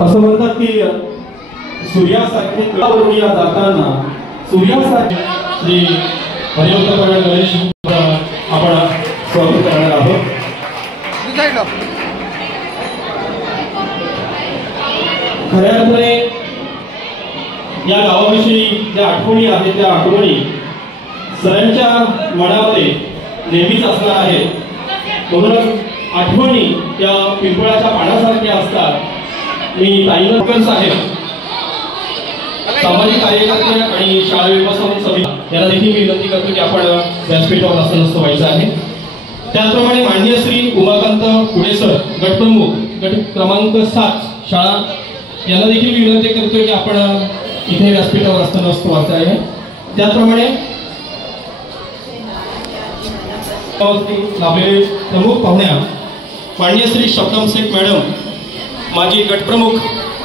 असं म्हणतात की सूर्यासारखे जाताना सूर्यासारखे श्री हरिवंत गणेश आपण स्वागत करणार आहोत। खऱ्या अर्थाने या गावाविषयी ज्या आठवणी आहेत त्या आठवणी सगळ्यांच्या मनामध्ये नेहमीच असणार आहेत। म्हणूनच आठवणी त्या पिंपळाच्या पानासारख्या असतात। मी ताईंना साहेब सामाजिक कार्यकर्ते आणि शाळा व्यवस्थापन समिती यांना देखील मी विनंती करतो की आपण व्यासपीठावर असं व्हायचं आहे। त्याचप्रमाणे माननीय श्री उमाकांत पुढे सर गटप्रमुख गट क्रमांक 7 शाळा यांना देखील मी विनंती करतो की आपण इथे व्यासपीठावर असताना व्हायचं आहे। त्याचप्रमाणे आपले प्रमुख पाहुण्या माननीय श्री शब्दम शेख मॅडम माजी गटप्रमुख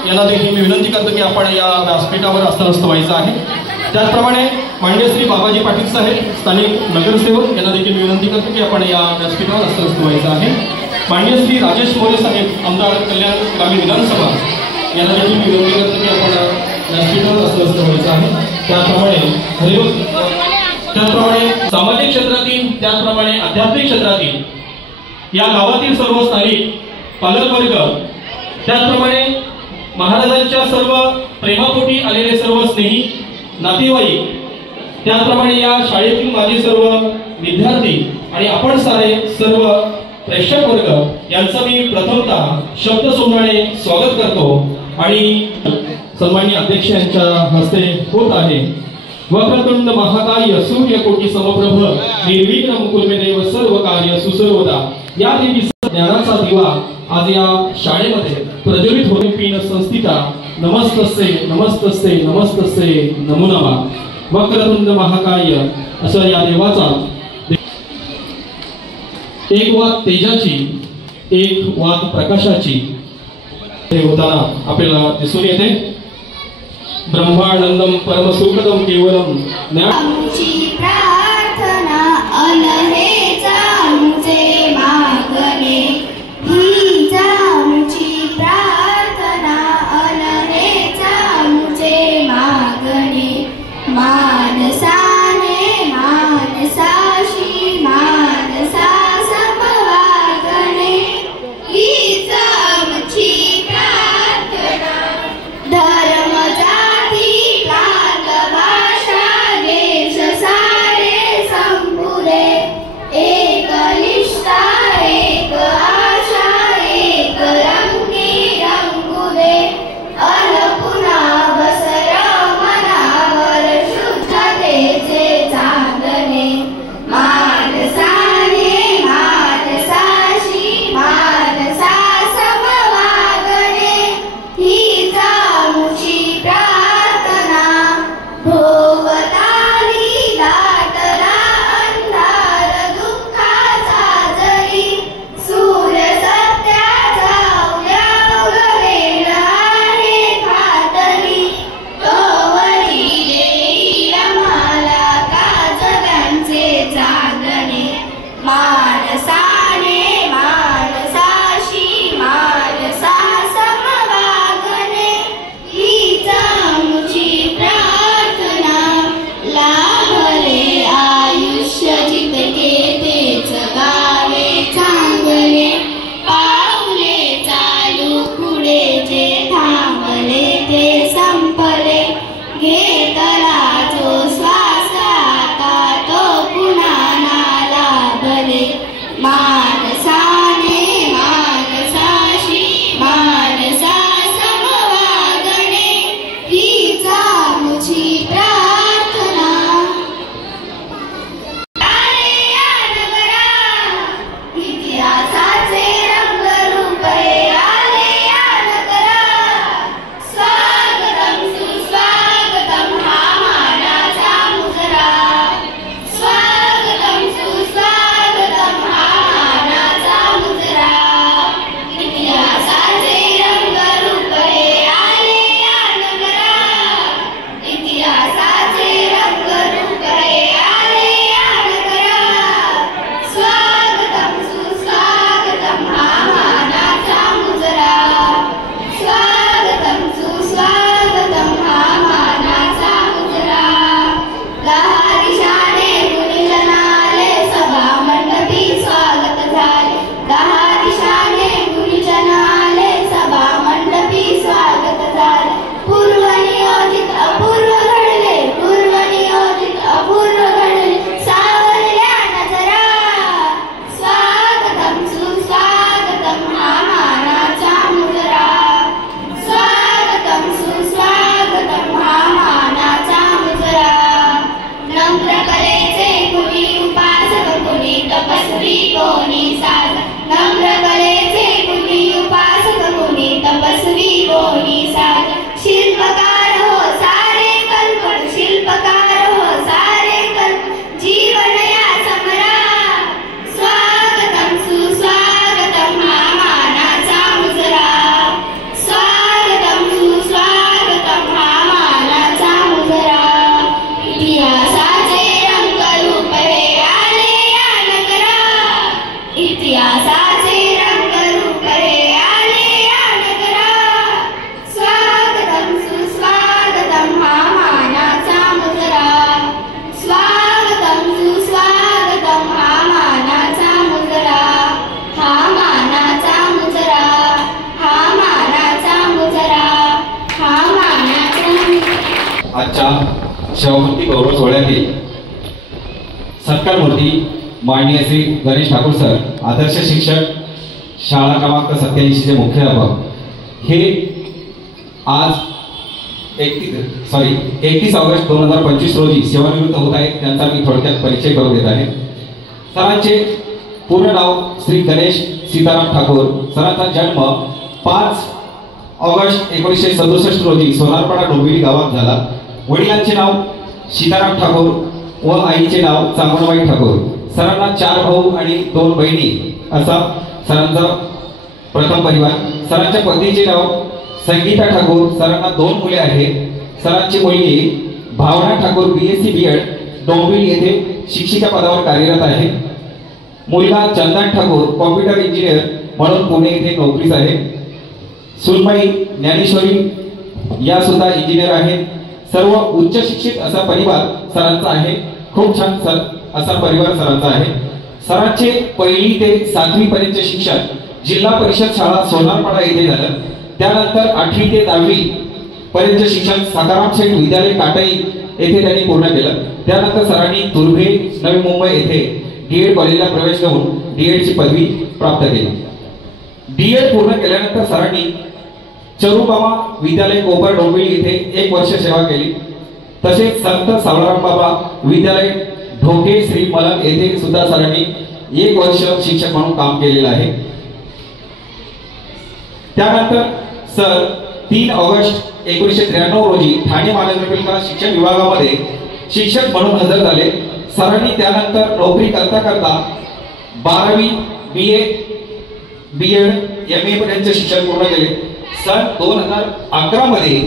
यांना देखील मी विनंती करतो की आपण या व्यासपीठावर असताना व्हायचं आहे। त्याचप्रमाणे माननीय श्री बाबाजी पाटील साहेब स्थानिक नगरसेवक यांना देखील मी विनंती करतो की आपण या व्यासपीठावर असताना व्हायचं आहे। माननीय श्री राजेश मोरे साहेब आमदार कल्याण ग्रामीण विधानसभा यांना देखील मी विनंती करतो की आपण व्यासपीठावर असताना व्हायचं आहे। त्याचप्रमाणे सामाजिक क्षेत्रातील त्याचप्रमाणे आध्यात्मिक क्षेत्रातील या गावातील सर्व स्थानिक पालकवर्ग त्याचप्रमाणे महाराजांच्या सर्व प्रेमापोटी आलेले सर्व स्नेही नातेवाईक त्याचप्रमाणे या शाळेतील माझे सर्व विद्यार्थी आणि आपण सारे सर्व प्रेक्षक वर्ग यांचं मी प्रथमतः शब्द सोमनाने स्वागत करतो आणि सन्माननीय अध्यक्ष यांच्या हस्ते होत आहे। वक्रतुंड महाकाय सूर्यकोटी समप्रभ निर्विघ्न मुकुर्मे सर्व कार्य सुसर्वदा या देवी ज्ञानाचा दिवा आज या शाळेमध्ये प्रज्वलित होऊन पिन संस्थिता नमस्तस्ते नमस्तस्ते नमस्तस्ते नमो नमः। वक्रतुंड महाकाय असं या देवाचा एक वात तेजाची एक वात प्रकाशाची होताना आपल्याला दिसून येते। ब्रह्मानंदम परम सुखदम केवलम आमची प्रार्थना अनहेच आमचे मागणे हीच आमची प्रार्थना अनहेच आमचे मागणे मानसाने मानसाशी मानसा समवागणे हीच आमची प्रार्थना धर्म जात आजच्या शिवमूर्ती गौरव सोहळ्यातील सत्कार मूर्ती माननीय श्री गणेश ठाकूर सर, आदर्श शिक्षक शाळा क्रमांक 87 चे मुख्याध्यापक हे आज 31 ऑगस्ट 2025 रोजी सेवानिवृत्त होत आहेत. त्यांचा मी थोडक्यात परिचय करून देत आहे. सरांचे पूर्ण नाव श्री गणेश सीताराम ठाकूर. सरांचा जन्म 5 ऑगस्ट 1967 रोजी सोनारपाडा डोंबिवली गावात झाला. वडिलांचे नाव सीताराम ठाकूर व आईचे नाव चांगुणाबाई ठाकूर. सरांना 4 भाऊ आणि 2 बहिणी असा सरांचा प्रथम परिवार. सरांच्या पत्नीचे नाव संगीता ठाकूर. सरांना 2 मुले आहेत. सरांची मुलगी भावना ठाकूर BSc B.Ed डोंबिवली येथे शिक्षिका पदावर कार्यरत आहे. मुलगा चंदन ठाकूर कॉम्प्युटर इंजिनियर म्हणून पुणे येथे नोकरीस आहे. सुनबाई ज्ञानेश्वरी या सुद्धा इंजिनियर आहेत. सर्व उच्च शिक्षित असा परिवार सरांचा आहे. खूप छान असा परिवार सरांचा आहे. सरांचे 1ली ते 7वी पर्यंत शिक्षण जिल्हा परिषद शाळा सोनारपाडा येथे झालं. त्यानंतर 8वी ते 10वी पर्यंत शिक्षण सकाराम शेठ विद्यालय काटाई येथे त्यांनी पूर्ण केलं. त्यानंतर सरांनी तुर्भे नवी मुंबई येथे D.Ed कॉलेजला प्रवेश घेऊन D.Ed ची पदवी प्राप्त केली. D.Ed पूर्ण केल्यानंतर सरांनी चरुबाबा विद्यालय कोपर डोंबिवली येथे 1 वर्ष सेवा केली. तसेच संत सावळाराम बाबा विद्यालय ढोके श्री मलंग येथे सुद्धा सरांनी 1 वर्ष शिक्षक म्हणून काम केलेलं आहे. त्यानंतर सर 3 ऑगस्ट 1993 रोजी ठाणे महानगरपालिका शिक्षण विभागामध्ये शिक्षक म्हणून हजर झाले. सरांनी त्यानंतर नोकरी करता करता 12वी BA B.Ed MA पर्यंत शिक्षण पूर्ण केले. सन 2011 मध्ये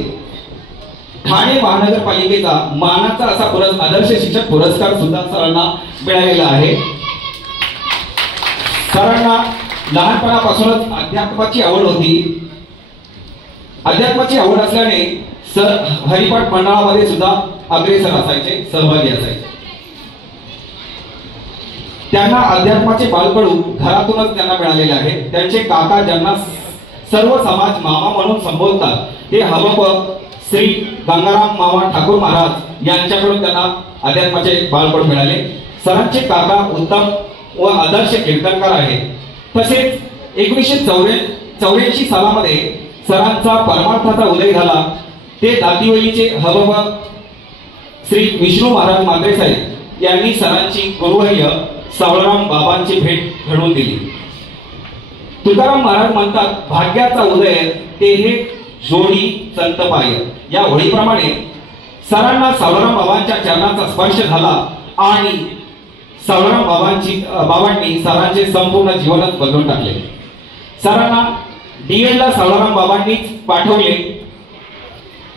ठाणे महानगरपालिकेचा मानाचा असा आदर्श शिक्षक पुरस्कार सुद्धा सरांना मिळालेला आहे. सरांना लहानपणापासूनच अध्यात्माची आवड होती. अध्यात्माची आवड असल्याने सर हरिपाठ मंडळामध्ये सुद्धा अग्रेसर असायचे, सहभागी असायचे. त्यांना अध्यात्माचे बालकडू घरातूनच त्यांना मिळालेले आहे. त्यांचे काका ज्यांना सर्व समाज मामा म्हणून संबोधतात ते हबप श्री गंगाराम मामा ठाकूर महाराज यांच्याकडून त्यांना अध्यात्माचे बालकडू मिळाले. सरांचे काका उत्तम व आदर्श कीर्तनकार आहेत. तसेच 1984 सालामध्ये सरांचा परमार्थाचा उदय झाला. ते दातिवलीचे हबप श्री विष्णू महाराज मात्रे साहेब यांनी सरांची गुरुवर्य सावळाराम बाबांची भेट घडवून दिली. तुकाराम महाराज म्हणतात, भाग्याचा उदय ते हे जोडी संत पाय. या ओळीप्रमाणे सरांना सावळाराम बाबांच्या चरणाचा स्पर्श झाला आणि सावळाराम बाबांनी सरांचे संपूर्ण जीवनच बदलून टाकले. सरांना D.Ed ला सावळाराम बाबांनीच पाठवले.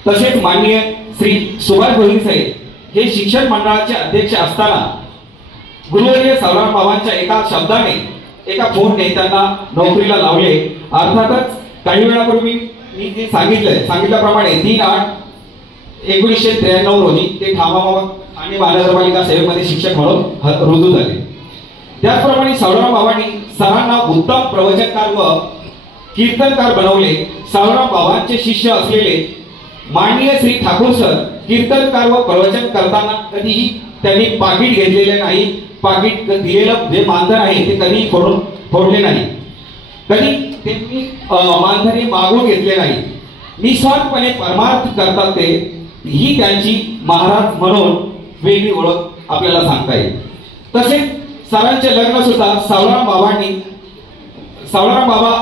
तसेच माननीय श्री सुभाष गोहिल साहेब हे शिक्षण मंडळाचे अध्यक्ष असताना गुरुवर्य सावळाराम बाबांच्या एका शब्दाने एका फोनने त्यांना नोकरीला लावले. अर्थातच काही वेळापूर्वी मी जे सांगितल्याप्रमाणे 3/8/1993 रोजी ते ठाणे महानगरपालिका सेवेमध्ये शिक्षक म्हणून रुजू झाले. त्याचप्रमाणे सावळाराम बाबांनी सरांना उत्तम प्रवचनकार व कीर्तनकार बनवले. सावळाराम बाबांचे शिष्य असलेले माननीय श्री ठाकूर सर कीर्तनकार व प्रवचन करताना कधीही त्यांनी पाकिट घेतलेले नाही. पाकिट दिलेलं जे मानधन आहे ते कधी फोडले नाही. कधी त्यांनी मानधनी मागून घेतले नाही. निस्वार्थपणे परमार्थ करतात ते, ही त्यांची महाराज म्हणून वेगळी ओळख आपल्याला सांगता येईल. तसेच सरांचे लग्न सुद्धा सावळाराम बाबा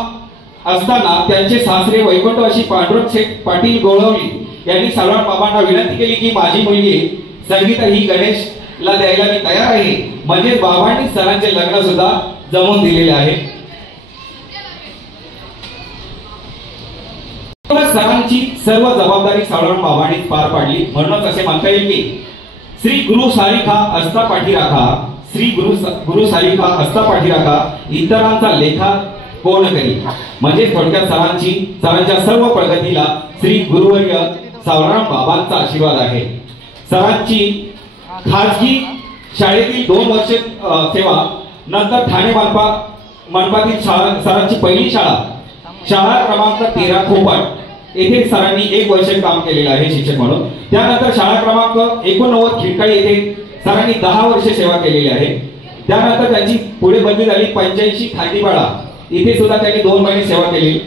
असताना त्यांचे सासरे वैकुंठवासी पांडुरंग शेठ पाटील गोळवली यांनी सावळाराम बाबांना विनंती केली की माझी मुलगी संगीता ही गणेशला द्यायला मी तयार आहे. म्हणजे बाबांनी सरांचे लग्न सुद्धा जमवून दिलेले आहे. सरांची सर्व जबाबदारी सावळाराम बाबांनी पार पाडली. म्हणूनच असे म्हणता येईल की श्री गुरु सारिखा असता पाठी राखा, श्री गुरु सारिखा असता पाठी राखा, इतरांचा लेखा कोण करी. म्हणजे थोडक्यात सरांच्या सर्व प्रगतीला श्री गुरुवर्य सावळाराम बाबांचा आशीर्वाद आहे. सरांची खाजगी शाळेतील 2 वर्ष सेवा, नंतर ठाणे मनपातील सरांची पहिली शाळा क्रमांक 13 खोपट येथे सरांनी 1 वर्ष काम केलेलं आहे शिक्षक म्हणून। त्यानंतर शाळा क्रमांक 89 खिडकाळी येथे सरांनी 10 वर्ष सेवा केलेली आहे। त्यानंतर त्यांची पुढे बदली झाली 85 खांडीपाडा, इथे सुद्धा त्यांनी 2 महिने सेवा केली।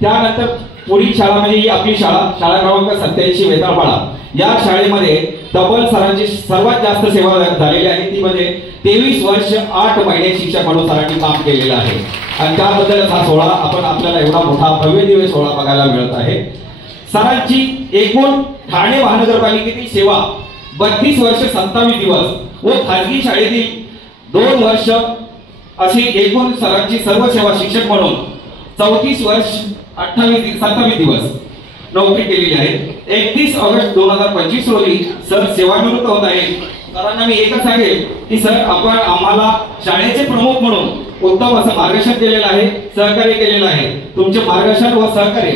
त्यानंतर पुढील शाळा म्हणजे ही आपली शाळा क्रमांक 87 वेताळपाडा, या शाळेमध्ये तब्बल सरांची सर्वात जास्त सेवा झालेली आहे, ती म्हणजे 23 वर्ष 8 महिने शिक्षक म्हणून सरांनी काम केलेलं आहे। आणि त्याबद्दल हा सोहळा आपण आपल्याला एवढा मोठा भव्य दिव्य सोहळा बघायला मिळत आहे। सरांची एकूण ठाणे महानगरपालिकेतील सेवा 32 वर्ष 27 दिवस व खाजगी शाळेतील 2 वर्ष अशी एकूण सरांची सर्व सेवा शिक्षक म्हणून 34 वर्ष 27 दिवस नोकरी केलेली आहे। 31 ऑगस्ट 2025 रोजी सर सेवानिवृत्त होत आहेत। सरांना मी एकच सांगेल की सर आपण आम्हाला शाळेचे प्रमुख म्हणून उत्तम असं मार्गदर्शन केलेलं आहे, सहकार्य केलेलं आहे। तुमचे मार्गदर्शन व सहकार्य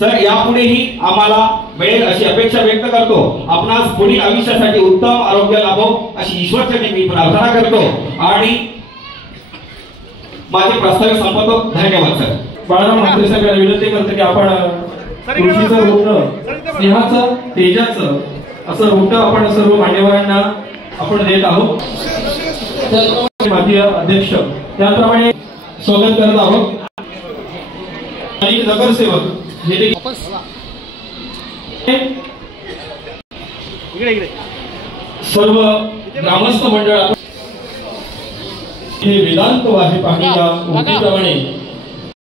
सर यापुढेही आम्हाला मिळेल अशी अपेक्षा व्यक्त करतो। आपणास पुढील आयुष्यासाठी उत्तम आरोग्य लाभो अशी ईश्वरचरणी मी प्रार्थना करतो आणि माझे प्रस्ताव संपवतो। धन्यवाद सर। बाळाराम म्हात्रे साहेब यांना विनंती करतो की आपण कृषीचं रोपण स्नेहाचं तेजाचं असं रोपण आपण सर्व मान्यवरांना आपण देत आहोत। माजी अध्यक्ष त्याप्रमाणे स्वागत करत आहोत आणि नगरसेवक हे सर्व ग्रामस्थ मंडळ हे वेदांत वाहे पाहणी या उक्तीप्रमाणे